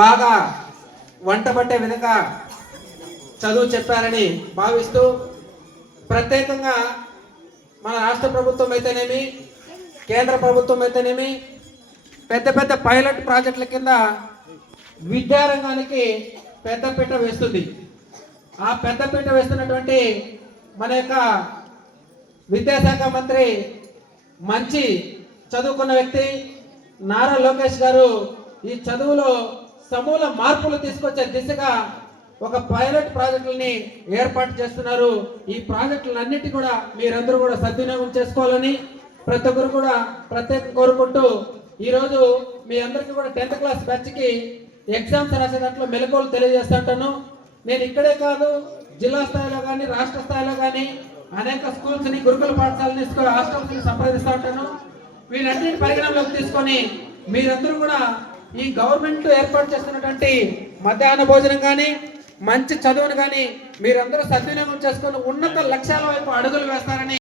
బాగా వంట పట్టే విధంగా చదువు చెప్పారని భావిస్తూ ప్రత్యేకంగా మన రాష్ట్ర ప్రభుత్వం అయితేనేమి కేంద్ర ప్రభుత్వం అయితేనేమి పెద్ద పెద్ద పైలట్ ప్రాజెక్టుల కింద విద్యారంగానికి పెద్దపీట వేస్తుంది. ఆ పెద్దపీట వేస్తున్నటువంటి మన యొక్క విద్యాశాఖ మంత్రి మంచి చదువుకున్న వ్యక్తి నారా లోకేష్ గారు ఈ చదువులో సమూల మార్పులు తీసుకొచ్చే దిశగా ఒక పైలట్ ప్రాజెక్టులని ఏర్పాటు చేస్తున్నారు. ఈ ప్రాజెక్టులన్నిటి కూడా మీరందరూ కూడా సద్వినియోగం చేసుకోవాలని ప్రతి ఒక్కరు కూడా ప్రత్యేకంగా కోరుకుంటూ ఈరోజు మీ అందరికీ కూడా 10th క్లాస్ బ్యాచ్కి ఎగ్జామ్స్ రాసే దాంట్లో మెలకువలు తెలియజేస్తుంటాను. నేను ఇక్కడే కాదు, జిల్లా స్థాయిలో కానీ రాష్ట్ర స్థాయిలో కానీ అనేక స్కూల్స్ని గురుకుల పాఠశాలని హాస్టల్స్ని సంప్రదిస్తూ ఉంటాను. వీటన్నిటిని పరిగణనలోకి తీసుకొని మీరందరూ కూడా ఈ గవర్నమెంట్ ఏర్పాటు చేస్తున్నటువంటి మధ్యాహ్న భోజనం కానీ మంచి చదువును కానీ మీరందరూ సద్వినియోగం చేసుకొని ఉన్నత లక్ష్యాల వైపు అడుగులు వేస్తారని